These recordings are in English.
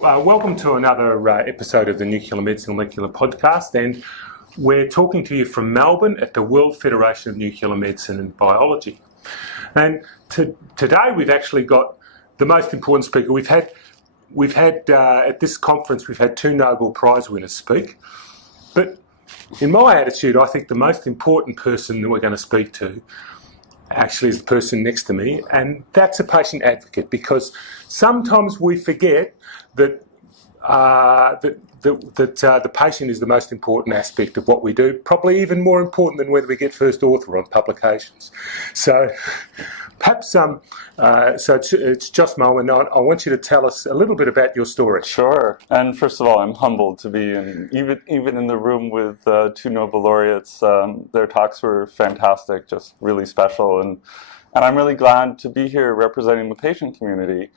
Welcome to another episode of the Nuclear Medicine Molecular Podcast, and we're talking to you from Melbourne at the World Federation of Nuclear Medicine and Biology. And today we've actually got the most important speaker. We've had at this conference we've had two Nobel Prize winners speak, but in my attitude, I think the most important person that we're going to speak to actually is the person next to me, and that's a patient advocate, because sometimes we forget that the patient is the most important aspect of what we do, probably even more important than whether we get first author on publications. So perhaps, it's Josh Mailman. I want you to tell us a little bit about your story. Sure. And first of all, I'm humbled to be even in the room with two Nobel laureates. Their talks were fantastic, just really special. And I'm really glad to be here representing the patient community.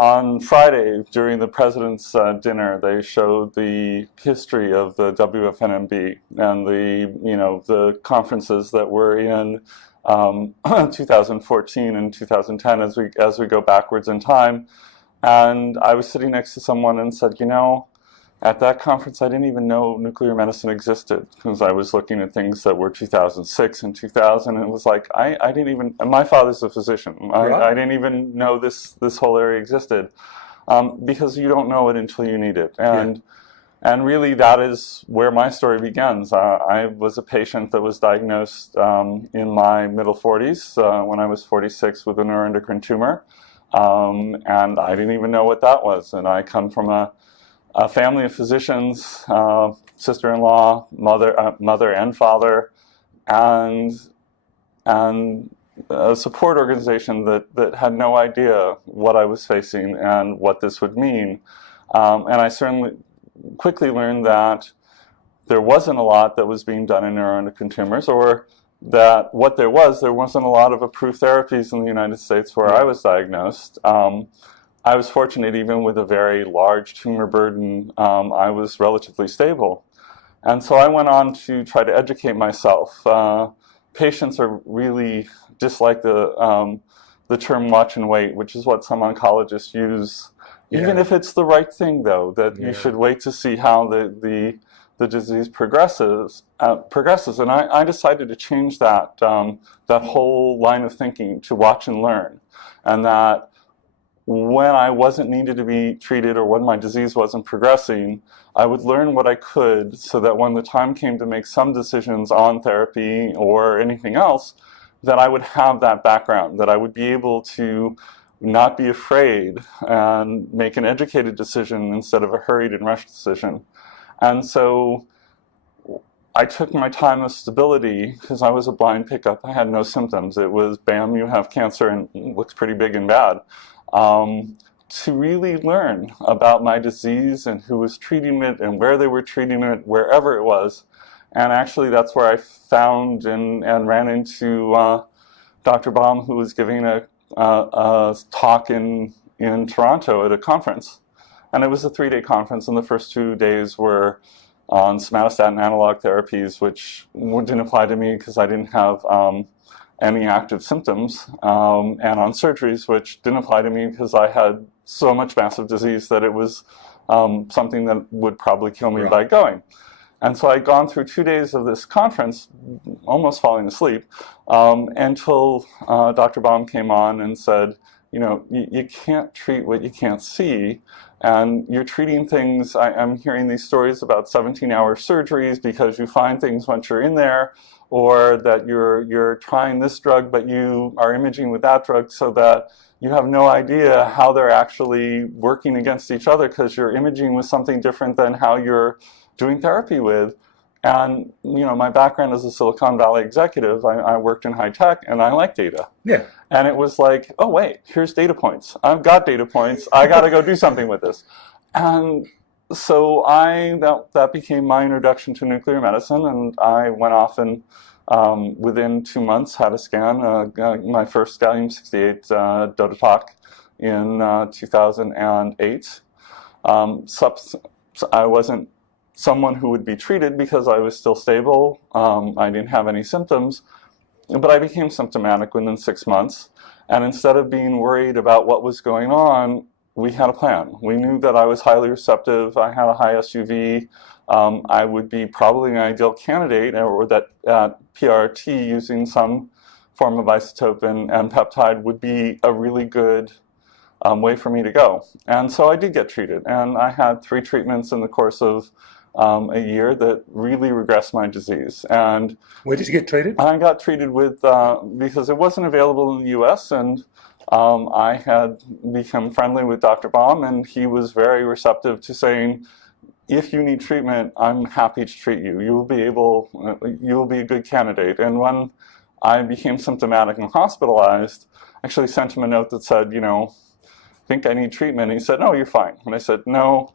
On Friday, during the President's dinner, they showed the history of the WFNMB and the conferences that were in 2014 and 2010 as we go backwards in time. And I was sitting next to someone and said, at that conference I didn't even know nuclear medicine existed, because I was looking at things that were 2006 and 2000, and it was like I didn't even, and my father's a physician, I didn't even know this whole area existed, because you don't know it until you need it. And really that is where my story begins. I was a patient that was diagnosed in my middle 40s when I was 46 with a neuroendocrine tumor, and I didn't even know what that was. And I come from a family of physicians, sister-in-law, mother and father, and a support organization that had no idea what I was facing and what this would mean. And I certainly quickly learned that there wasn't a lot that was being done in neuroendocrine tumors, or that what there wasn't a lot of approved therapies in the United States where I was diagnosed. I was fortunate, even with a very large tumor burden, I was relatively stable. And so I went on to try to educate myself. Patients are really dislike the term watch and wait, which is what some oncologists use. Even if it's the right thing, though, that you should wait to see how the disease progresses. And I decided to change that whole line of thinking to watch and learn, and that when I wasn't needed to be treated, or when my disease wasn't progressing, I would learn what I could, so that when the time came to make some decisions on therapy or anything else, that I would have that background, that I would be able to not be afraid and make an educated decision instead of a hurried and rushed decision. And so I took my time of stability, because I was a blind pickup. I had no symptoms. It was, bam, you have cancer, and it looks pretty big and bad. To really learn about my disease and who was treating it and where they were treating it, wherever it was. And actually that's where I found and ran into Dr. Baum, who was giving a talk in Toronto at a conference. And it was a 3-day conference, and the first 2 days were on somatostatin analog therapies, which didn't apply to me because I didn't have any active symptoms, and on surgeries, which didn't apply to me because I had so much massive disease that it was something that would probably kill me by going. And so I'd gone through 2 days of this conference, almost falling asleep, until Dr. Baum came on and said, you can't treat what you can't see, and you're treating things. I'm hearing these stories about 17-hour surgeries because you find things once you're in there, or that you're trying this drug but you are imaging with that drug, so that you have no idea how they're actually working against each other, because you're imaging with something different than how you're doing therapy with. And my background as a Silicon Valley executive, I worked in high tech, and I like data. And it was like, oh wait, here's data points. I've got data points. I got to go do something with this. And so that became my introduction to nuclear medicine, and I went off and within 2 months had a scan, my first gallium-68 dotatok in 2008. I wasn't someone who would be treated because I was still stable. I didn't have any symptoms, but I became symptomatic within 6 months. And instead of being worried about what was going on, we had a plan. We knew that I was highly receptive. I had a high SUV. I would be probably an ideal candidate, or that PRRT using some form of isotope and peptide would be a really good way for me to go. And so I did get treated. And I had 3 treatments in the course of a year that really regressed my disease. And where did you get treated? I got treated with, because it wasn't available in the US, and I had become friendly with Dr. Baum, and he was very receptive to saying, if you need treatment, I'm happy to treat you. You will be a good candidate. And when I became symptomatic and hospitalized, I actually sent him a note that said, I think I need treatment. And he said, no, you're fine. And I said, no,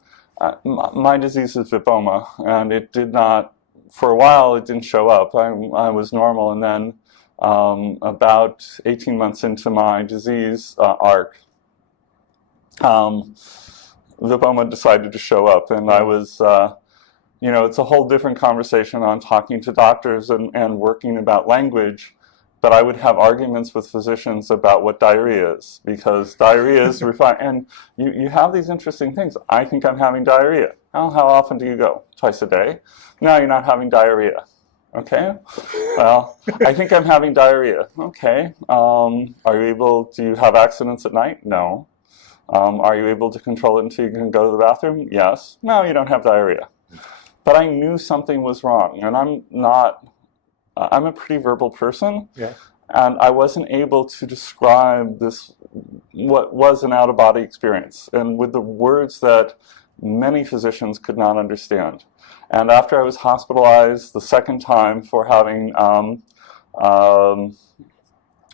my disease is lipoma, and it did not, for a while, it didn't show up. I was normal, and then about 18 months into my disease arc, lipoma decided to show up, and I was, it's a whole different conversation on talking to doctors and working about language, but I would have arguments with physicians about what diarrhea is, because diarrhea is refined, and you have these interesting things. I think I'm having diarrhea. Well, how often do you go? Twice a day? No, you're not having diarrhea. Okay, well, I think I'm having diarrhea. Okay, do you have accidents at night? No. Are you able to control it until you can go to the bathroom? Yes. No, you don't have diarrhea. But I knew something was wrong, and I'm a pretty verbal person, and I wasn't able to describe what was an out-of-body experience, and with the words that many physicians could not understand. And after I was hospitalized the second time for having a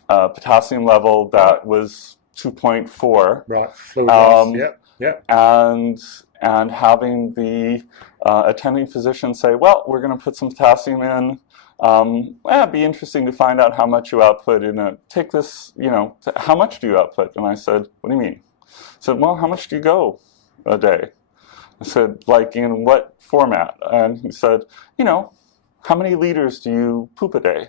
potassium level that was 2.4. Right, fluid loss, yep. And having the attending physician say, well, we're going to put some potassium in. It'd be interesting to find out how much you output take this, how much do you output? And I said, what do you mean? He said, well, how much do you go a day? I said, like in what format? And he said, how many liters do you poop a day?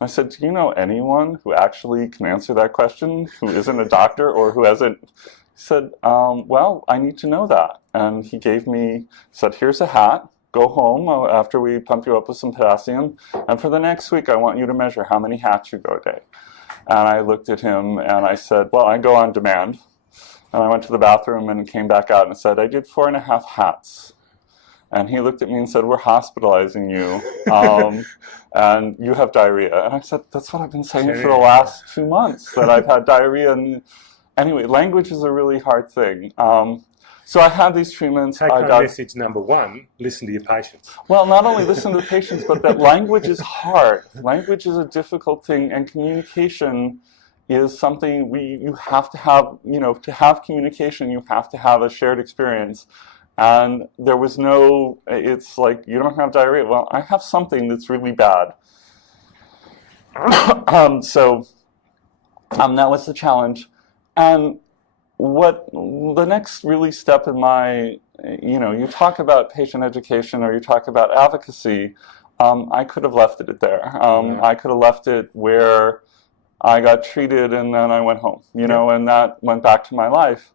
I said, do you know anyone who actually can answer that question, who isn't a doctor or who hasn't? He said, well, I need to know that. And he said, here's a hat. Go home after we pump you up with some potassium. And for the next week, I want you to measure how many hats you go a day. And I looked at him and I said, well, I go on demand. And I went to the bathroom and came back out and said, I did 4.5 hats. And he looked at me and said, we're hospitalizing you, and you have diarrhea. And I said, that's what I've been saying for the last 2 months, that I've had diarrhea. And anyway, language is a really hard thing. So I had these treatments. Take-home message number 1, listen to your patients. Well, not only listen to the patients, but that language is hard. Language is a difficult thing, and communication is something you have to have, to have communication, you have to have a shared experience. And there was it's like, you don't have diarrhea. Well, I have something that's really bad. So that was the challenge. And what the next really step in my, you talk about patient education or you talk about advocacy, I could have left it there. I could have left it where I got treated and then I went home, and that went back to my life.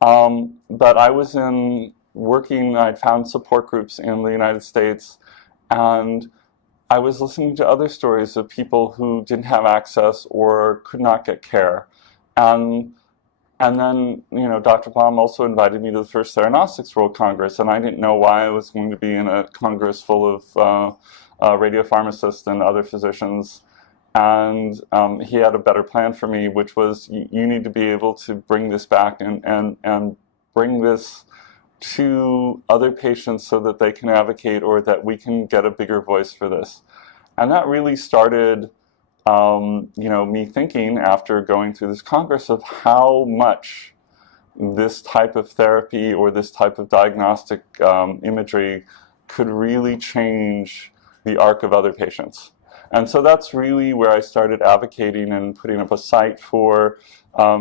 But I was I'd found support groups in the United States, and I was listening to other stories of people who didn't have access or could not get care. And then, Dr. Baum also invited me to the first Theranostics World Congress, and I didn't know why I was going to be in a congress full of radiopharmacists and other physicians. And he had a better plan for me, which was, you need to be able to bring this back and bring this to other patients so that they can advocate or that we can get a bigger voice for this. And that really started me thinking, after going through this Congress, of how much this type of therapy or this type of diagnostic imagery could really change the arc of other patients. And so that's really where I started advocating and putting up a site for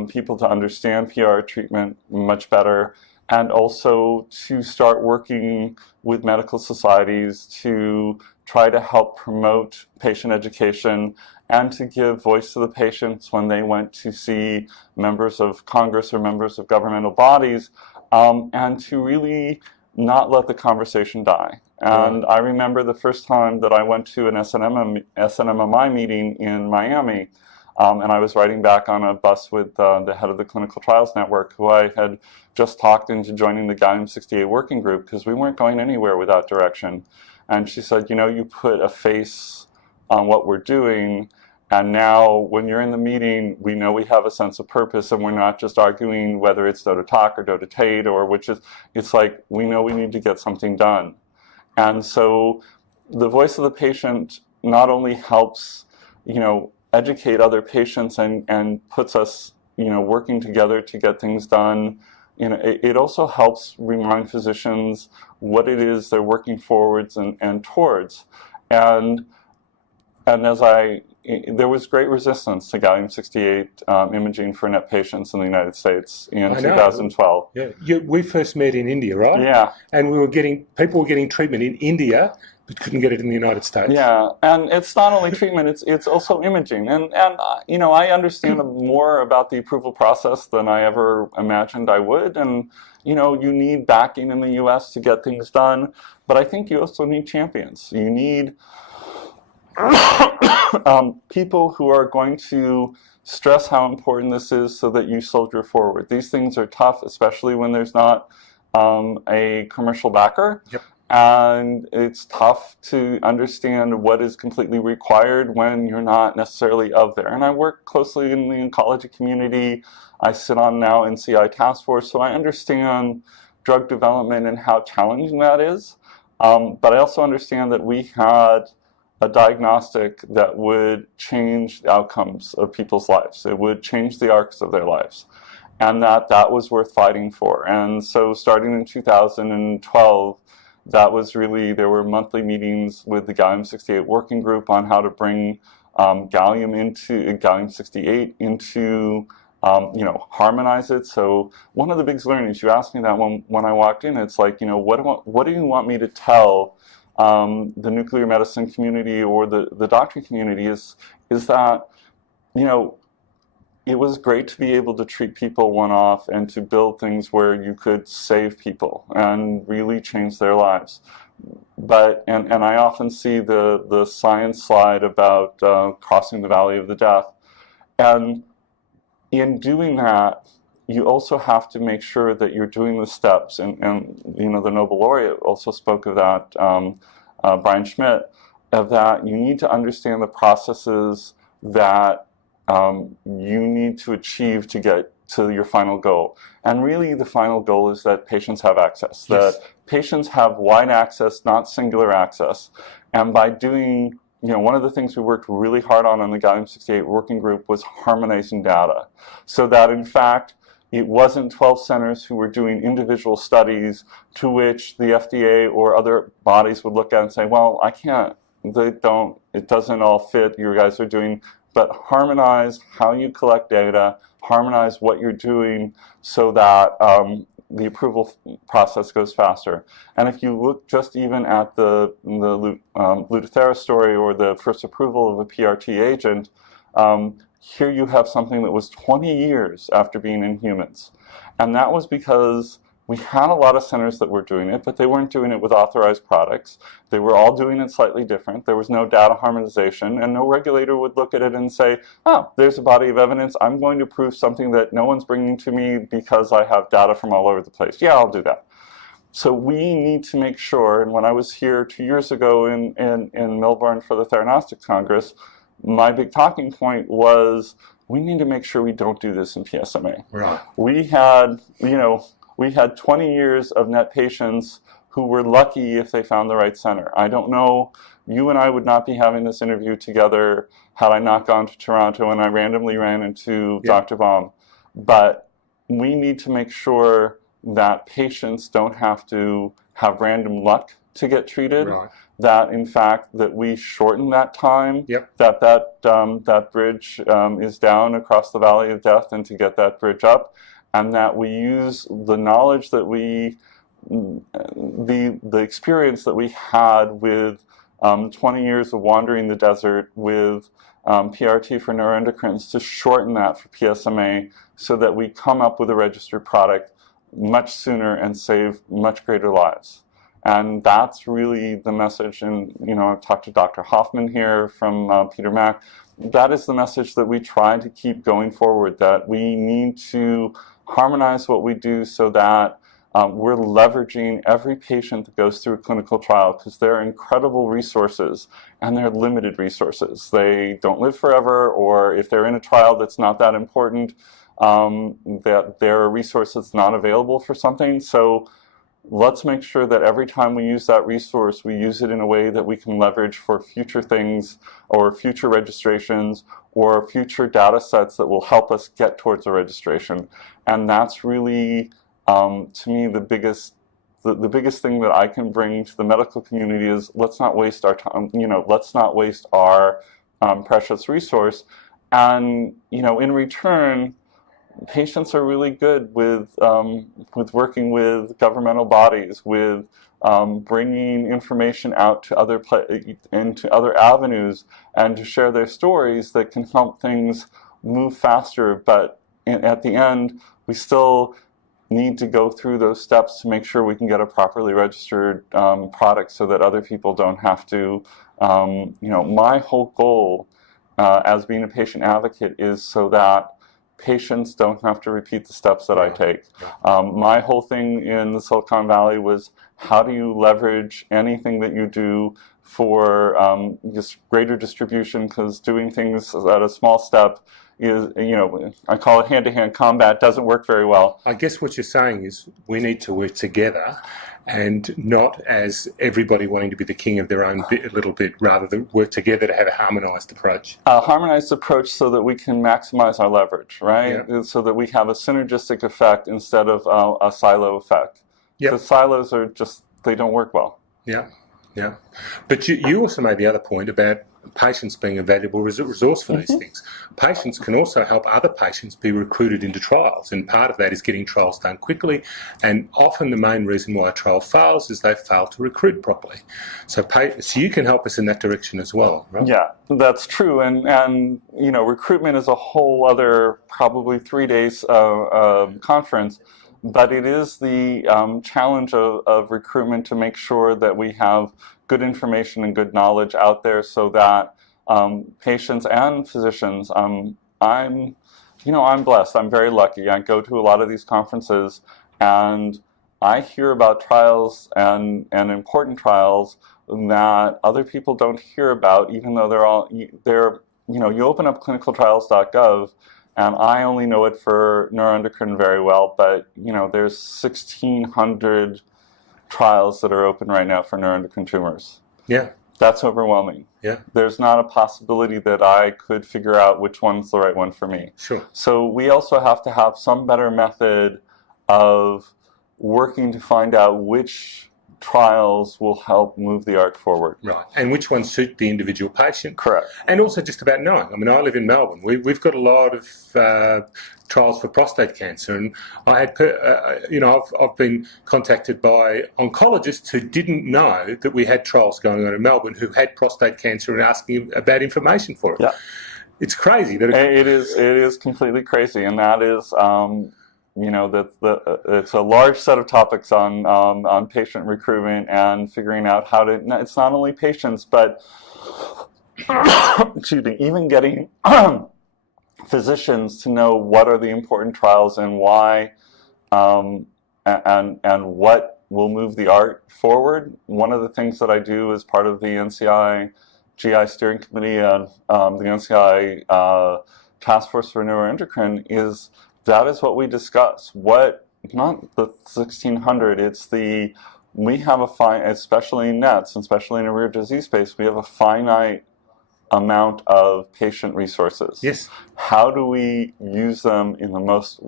people to understand PR treatment much better, and also to start working with medical societies to try to help promote patient education and to give voice to the patients when they went to see members of Congress or members of governmental bodies, and to really not let the conversation die. And I remember the first time that I went to an SNMMI meeting in Miami, and I was riding back on a bus with the head of the Clinical Trials Network, who I had just talked into joining the Gallium-68 working group, because we weren't going anywhere without direction. And she said, you know, you put a face on what we're doing, and now when you're in the meeting, we know we have a sense of purpose, and we're not just arguing whether it's dotatate or dotatate, or which is, it's like, we know we need to get something done. And so the voice of the patient not only helps, you know, educate other patients and puts us, you know, working together to get things done, you know, it also helps remind physicians what it is they're working forwards and towards. And as there was great resistance to gallium-68 imaging for NET patients in the United States in 2012. Yeah, we first met in India, right? Yeah. And people were getting treatment in India, but couldn't get it in the United States. Yeah, and it's not only treatment; it's also imaging. And you know, I understand more about the approval process than I ever imagined I would. And you know, you need backing in the U.S. to get things done, but I think you also need champions. You need people who are going to stress how important this is, so that you soldier forward. These things are tough, especially when there's not a commercial backer. Yep. And it's tough to understand what is completely required when you're not necessarily out there. And I work closely in the oncology community. I sit on now NCI task force, so I understand drug development and how challenging that is. But I also understand that we had a diagnostic that would change the outcomes of people's lives. It would change the arcs of their lives. And that was worth fighting for. And so starting in 2012, that was really, there were monthly meetings with the Gallium-68 working group on how to bring Gallium-68 into, you know, harmonize it. So one of the big learnings, you asked me that when I walked in, it's like, you know, what do you want me to tell the nuclear medicine community or the doctor community is that, you know, it was great to be able to treat people one-off and to build things where you could save people and really change their lives. But, and I often see the science slide about crossing the valley of the death. And in doing that, you also have to make sure that you're doing the steps. And you know, the Nobel laureate also spoke of that, Brian Schmidt, of that you need to understand the processes that you need to achieve to get to your final goal. And really the final goal is that patients have access, yes. that patients have wide access, not singular access. And by doing, you know, one of the things we worked really hard on the Gallium-68 working group was harmonizing data, so that in fact it wasn't 12 centers who were doing individual studies to which the FDA or other bodies would look at and say, well, I can't, it doesn't all fit, you guys are doing. But harmonize how you collect data, harmonize what you're doing, so that the approval process goes faster. And if you look just even at the Lutathera story, or the first approval of a PRT agent, here you have something that was 20 years after being in humans. And that was because we had a lot of centers that were doing it, but they weren't doing it with authorized products. They were all doing it slightly different. There was no data harmonization, and no regulator would look at it and say, oh, there's a body of evidence. I'm going to prove something that no one's bringing to me because I have data from all over the place. Yeah, I'll do that. So we need to make sure, and when I was here 2 years ago in Melbourne for the Theranostics Congress, my big talking point was, we need to make sure we don't do this in PSMA. Right. We had, you know, we had 20 years of NET patients who were lucky if they found the right center. I don't know, you and I would not be having this interview together had I not gone to Toronto and I randomly ran into Dr. Baum. But we need to make sure that patients don't have to have random luck to get treated. Right. That in fact that we shorten that time, that bridge is down across the valley of death, and to get that bridge up, and that we use the knowledge that the experience that we had with 20 years of wandering the desert with PRT for neuroendocrines, to shorten that for PSMA so that we come up with a registered product much sooner and save much greater lives. And that's really the message. And, I've talked to Dr. Hoffman here from Peter Mac. That is the message that we try to keep going forward, that we need to harmonize what we do so that we're leveraging every patient that goes through a clinical trial, because they're incredible resources and they're limited resources. They don't live forever, or if they're in a trial that's not that important, that they're a resource that's not available for something. So let's make sure that every time we use that resource, we use it in a way that we can leverage for future things, or future registrations, or future data sets that will help us get towards a registration. And that's really, to me, the biggest thing that I can bring to the medical community is, let's not waste our time, let's not waste our precious resource. And, in return, patients are really good with working with governmental bodies, with bringing information out to into other avenues, and to share their stories that can help things move faster. But at the end, we still need to go through those steps to make sure we can get a properly registered product, so that other people don't have to. My whole goal as being a patient advocate is so that patients don't have to repeat the steps that I take. My whole thing in the Silicon Valley was, how do you leverage anything that you do for just greater distribution? Because doing things at a small step is, I call it hand-to-hand combat, doesn't work very well. I guess what you're saying is we need to work together, and not as everybody wanting to be the king of their own bit, a little bit, rather than work together to have a harmonized approach. A harmonized approach so that we can maximize our leverage, right? Yeah. So that we have a synergistic effect instead of a silo effect. Yep. The silos are just, they don't work well. Yeah, yeah. But you also made the other point about patients being a valuable resource for these things. Patients can also help other patients be recruited into trials, and part of that is getting trials done quickly, and often the main reason why a trial fails is they fail to recruit properly. So you can help us in that direction as well, right? Yeah, that's true. And recruitment is a whole other probably 3 days conference. But it is the challenge of recruitment to make sure that we have good information and good knowledge out there, so that patients and physicians, I'm blessed. I'm very lucky. I go to a lot of these conferences, and I hear about trials and important trials that other people don't hear about, even though you open up clinicaltrials.gov. And I only know it for neuroendocrine very well, but there's 1,600 trials that are open right now for neuroendocrine tumors. Yeah. That's overwhelming. Yeah. There's not a possibility that I could figure out which one's the right one for me. Sure. So we also have to have some better method of working to find out which trials will help move the art forward. Right, and which ones suit the individual patient. Correct. And also just about knowing. I mean, I live in Melbourne. We've got a lot of trials for prostate cancer, and I had, I've been contacted by oncologists who didn't know that we had trials going on in Melbourne, who had prostate cancer, and asking about information for it. Yeah. It's crazy. That it is completely crazy, and that is. It's a large set of topics on patient recruitment and figuring out how to. It's not only patients, but excuse me, even getting physicians to know what are the important trials and why, and what will move the art forward. One of the things that I do as part of the NCI GI Steering Committee and the NCI Task Force for Neuroendocrine is. That is what we discuss. Not the 1,600, it's we have especially in NETs, especially in a rare disease space, we have a finite amount of patient resources. Yes. How do we use them in the most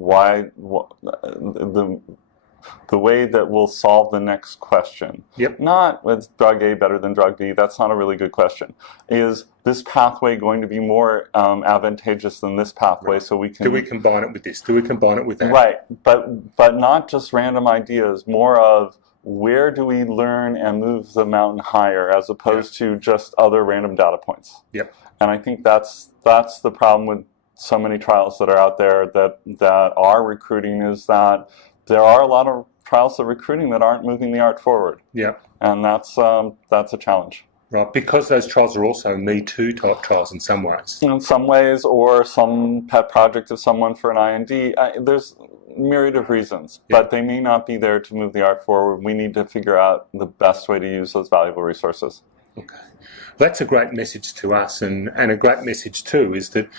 the way that will solve the next question? Yep. Not with drug A better than drug B, that's not a really good question. Is this pathway going to be more advantageous than this pathway? Right. So we can. Do we combine it with this? Do we combine it with that? Right, but not just random ideas. More of where do we learn and move the mountain higher as opposed to just other random data points. Yep. And I think that's the problem with so many trials that are out there that are recruiting, is that there are a lot of trials that are recruiting that aren't moving the art forward. Yeah. And that's a challenge. Right, because those trials are also Me Too type trials in some ways. In some ways, or some pet project of someone for an IND. There's a myriad of reasons, but they may not be there to move the art forward. We need to figure out the best way to use those valuable resources. Okay. That's a great message to us, and a great message too is that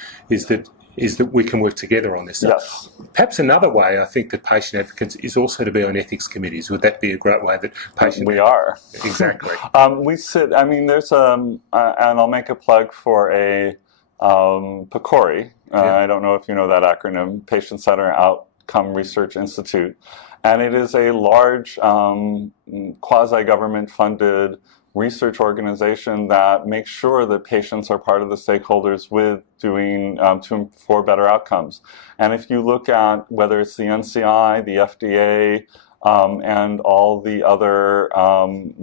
we can work together on this. Yes. Perhaps another way, I think, that patient advocates is also to be on ethics committees. Would that be a great way that patient... We are. Exactly. We sit, I mean, there's and I'll make a plug for a PCORI. I don't know if you know that acronym, Patient Centered Outcome Research Institute. And it is a large quasi-government funded research organization that makes sure that patients are part of the stakeholders with doing for better outcomes. And if you look at whether it's the NCI, the FDA, and all the other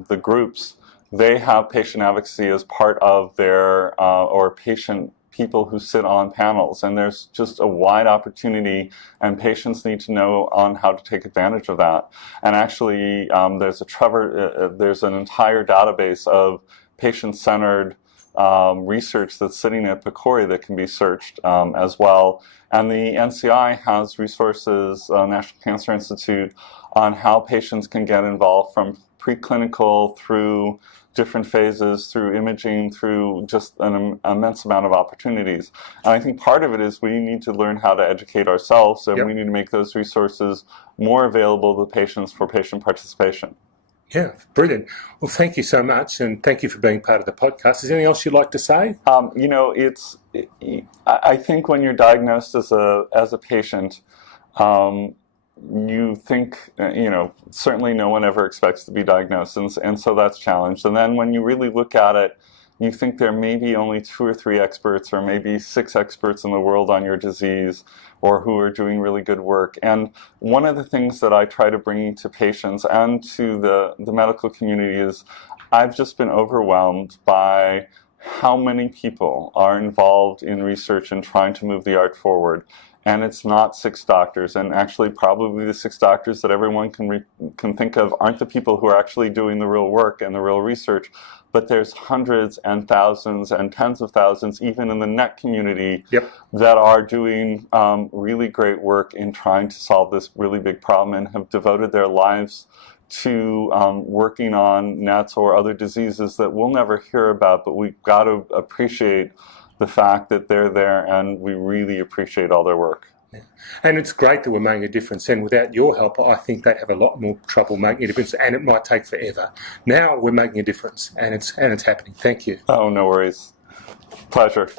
the groups, they have patient advocacy as part of their or patient people who sit on panels, and there's just a wide opportunity, and patients need to know on how to take advantage of that. And actually, there's an entire database of patient-centered research that's sitting at PCORI that can be searched as well. And the NCI has resources, National Cancer Institute, on how patients can get involved from preclinical through different phases, through imaging, through just an immense amount of opportunities. And I think part of it is we need to learn how to educate ourselves, and we need to make those resources more available to patients for patient participation. Yeah, brilliant. Well, thank you so much, and thank you for being part of the podcast. Is there anything else you'd like to say? You know, I think when you're diagnosed as a patient, you think, you know, certainly no one ever expects to be diagnosed, and so that's challenged. And then when you really look at it, you think there may be only 2 or 3 experts, or maybe 6 experts in the world on your disease, or who are doing really good work. And one of the things that I try to bring to patients and to the medical community is I've just been overwhelmed by how many people are involved in research and trying to move the art forward. And it's not 6 doctors, and actually probably the 6 doctors that everyone can think of aren't the people who are actually doing the real work and the real research, but there's hundreds and thousands and tens of thousands, even in the NET community, that are doing really great work in trying to solve this really big problem and have devoted their lives to working on NETs or other diseases that we'll never hear about, but we've got to appreciate the fact that they're there, and we really appreciate all their work. Yeah. And it's great that we're making a difference, and without your help, I think they'd have a lot more trouble making a difference, and it might take forever. Now we're making a difference, and it's happening. Thank you. Oh, no worries. Pleasure.